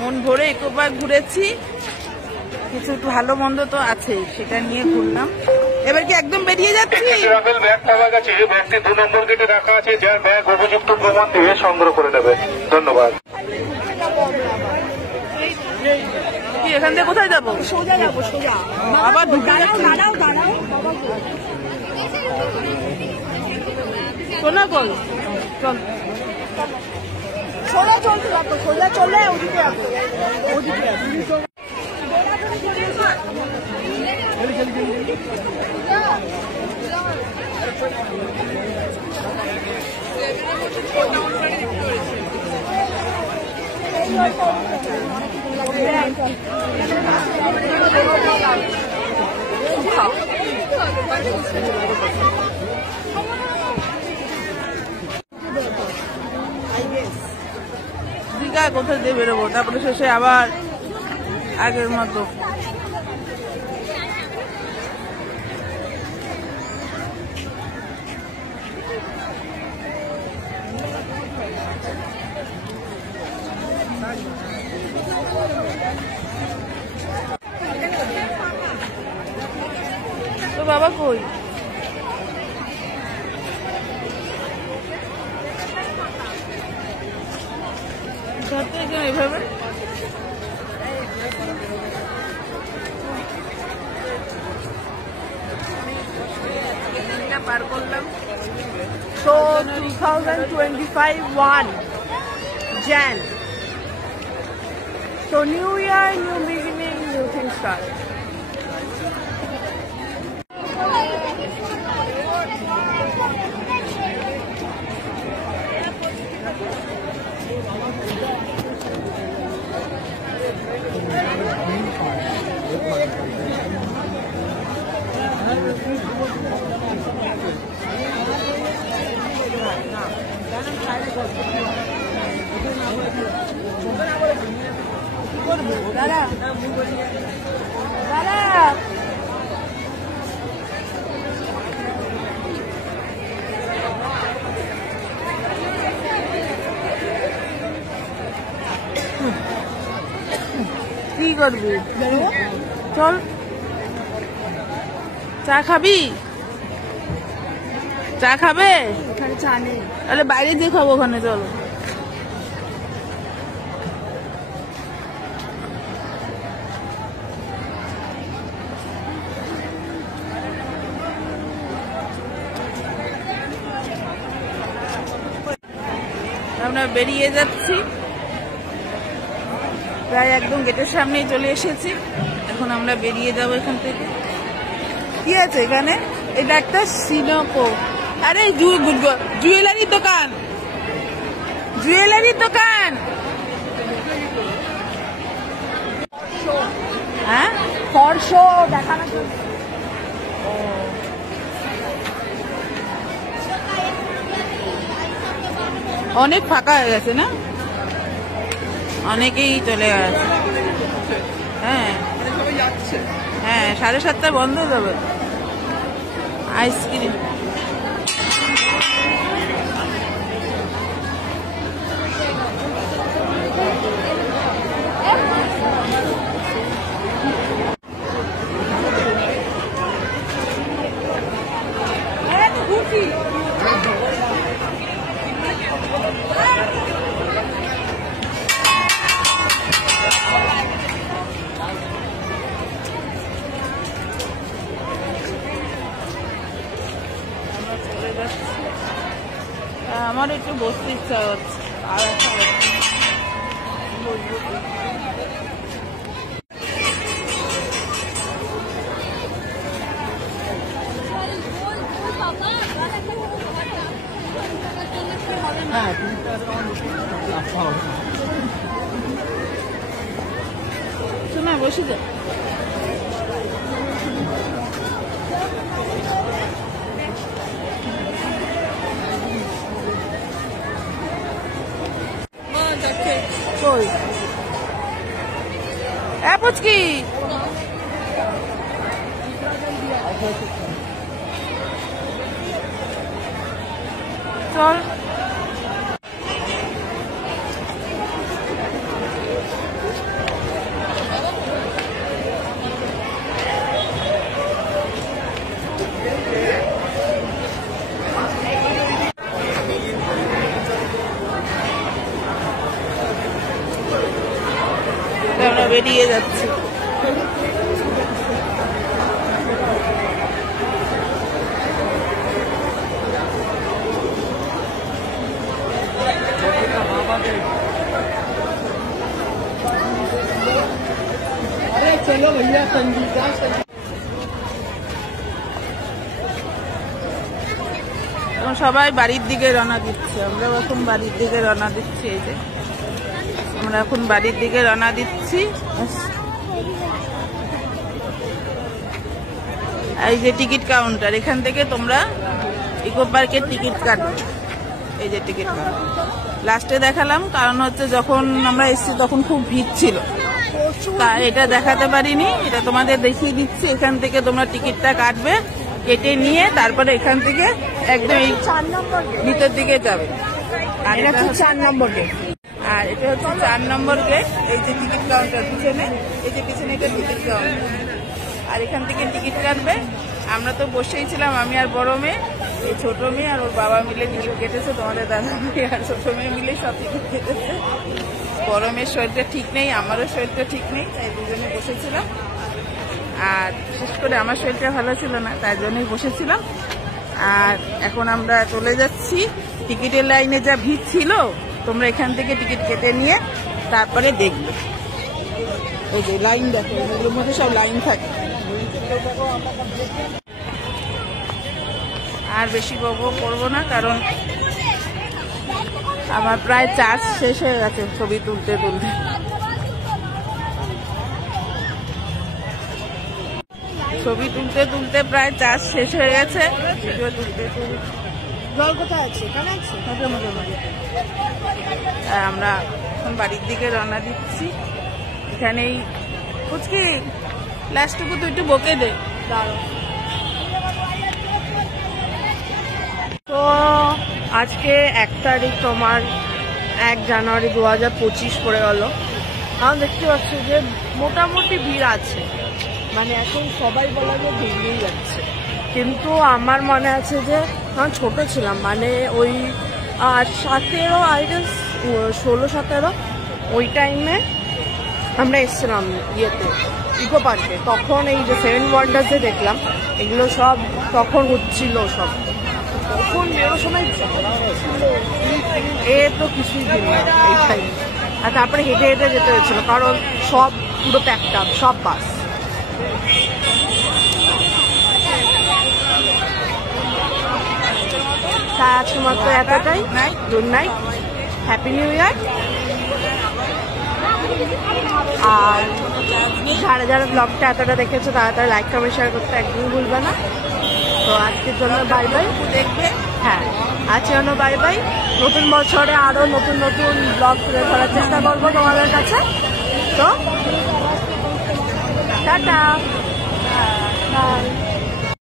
মন ভরে eco park ঘুরেছি, কিছু একটু ভালো মন্দ তো আছে, সেটা নিয়ে ঘুরলাম। এবার কি একদম বেরিয়ে যাচ্ছি? ব্যাগ পাওয়া গেছে, ব্যাগটি 2 নম্বর গেটে রাখা আছে, যার ব্যাগ উপযুক্ত প্রমাণ দিয়ে সংগ্রহ করে নেবে। ধন্যবাদ। এখান থেকে কোথায় যাবো? সোজা যাবো, সোজা। আবার দাঁড়াও দাঁড়াও দাঁড়াও, শোনা কল চল, সোজা চলতে যাবো, সোজা চলে ওদিকে যাবো, ওদিকে যাবো। দীঘা কোথায় দিয়ে বেরোবো, তারপরে শেষে আবার আগের মতো। তো বাবা কই? এইভাবে পার করলাম। So 2025 Jan. So new year, new beginning, new things start. দাদা দাদা কি করবি? চল, চা খাবি? চা খাবে? ওখানে চা নেই। তাহলে বাইরে দিয়ে খাবো, ওখানে চলো। আমরা বেরিয়ে যাচ্ছি, প্রায় একদম গেটের সামনেই চলে এসেছি। এখন আমরা বেরিয়ে যাব এখান থেকে। কি আছে এখানে? এটা একটা সিনোকো, আরে জুয়েলারির দোকান, জুয়েলারির দোকান। হ্যাঁ, ফর শো দেখানো। অনেক ফাঁকা হয়ে গেছে না, অনেকেই চলে গেছে। হ্যাঁ হ্যাঁ, 7:30 বন্ধ হয়ে যাবে। আইসক্রিম আমার একটু বসতে ইচ্ছা হচ্ছে, আর শোনা বসে যা। কই পুচকি? চল বেরিয়ে যাচ্ছি। चलो भैया संगीता এখন সবাই বাড়ির দিকে রওনা দিচ্ছে, আমরাও এখন বাড়ির দিকে রওনা দিচ্ছি। এই যে আমরা এখন বাড়ির দিকে রওনা দিচ্ছি। এই যে টিকিট কাউন্টার, এখান থেকে তোমরা ইকো পার্কের টিকিট কাটবে। এই যে টিকিট কাউন্টার লাস্টে দেখালাম, কারণ হচ্ছে যখন আমরা এসেছি তখন খুব ভিড় ছিল, এটা দেখাতে পারিনি। এটা তোমাদের দেখিয়ে দিচ্ছি। এখান থেকে তোমরা টিকিটটা কাটবে, কেটে নিয়ে তারপরে এখান থেকে একদম এই 4 নম্বর ভিতর দিকে যাবে। আর এটা হচ্ছে 4 নম্বর গেট। আর এটা হচ্ছে 4 নম্বর গেট। এই যে টিকিট কাউন্টার পিছনে, এই যে পিছনে এটা টিকিট কাউন্টার। আর এখান থেকে টিকিট কাটবে। আমরা তো বসেই ছিলাম, আমি আর বড় মেয়ে, এই ছোট মেয়ে আর ওর বাবা মিলে টিকিট কেটেছে। তোমাদের দাদা মেয়ে আর ছোট মেয়ে মিলে সব টিকিট কেটেছে। বড় মেয়ের শরীরটা ঠিক নেই, আমারও শরীরটা ঠিক নেই, তাই দুজনে বসেছিলাম। আর বিশেষ করে আমার শরীরটা ভালো ছিল না, তাই জন্যই বসেছিলাম। আর এখন আমরা চলে যাচ্ছি। টিকিটের লাইনে যা ভিড় ছিল, তোমরা এখান থেকে টিকিট কেটে নিয়ে তারপরে দেখবে। এই যে লাইন দেখো, এগুলোর মধ্যে সব লাইন থাকে। আর বেশি বকবক করবো না, কারণ আমার প্রায় চার্জ শেষ হয়ে গেছে ছবি তুলতে তুলতে। ছবি তুলতে তুলতে প্রায় চার্জ শেষ হয়ে গেছে। ভিডিও তুলতে তুলতে জল কোথায় আছে? এখানে আছে। আমরা এখন বাড়ির দিকে রওনা দিচ্ছি। এখানেই কুচকি লাস্টটুকু তুই একটু বকে দে। তো আজকে 1 তারিখ, তোমার 1 জানুয়ারি 2025 পড়ে গেল। আমি দেখতে পাচ্ছি যে মোটামুটি ভিড় আছে, মানে এখন সবাই বলা যে বেরিয়ে যাচ্ছে, কিন্তু আমার মনে আছে যে আমি ছোট ছিলাম, মানে ওই 17 আই গেস 16-17 ওই টাইমে আমরা এসেছিলাম ইয়েতে ইকো পার্কে। তখন এই যে 7 ওয়ান্ডার্সে দেখলাম, এগুলো সব তখন হচ্ছিল সব। তখন বেরোর সময় এ তো কিছুই ছিল না এই টাইমে। আর তারপরে হেঁটে হেঁটে যেতে হয়েছিল, কারণ সব পুরো প্যাকড আপ, সব বাস। তাই আজকে মাত্র এতটাই। Good night, happy new year. আর যারা যারা ব্লগটা এতটা দেখেছো তারা লাইক কমেন্ট শেয়ার করতে একদমই ভুলবে না। তো আজকের জন্য বাই বাই। দেখবে, হ্যাঁ আজকের জন্য বাই বাই। নতুন বছরে আরো নতুন নতুন ব্লগ তুলে ধরার চেষ্টা করবো তোমাদের কাছে। তো টাটা, বাই।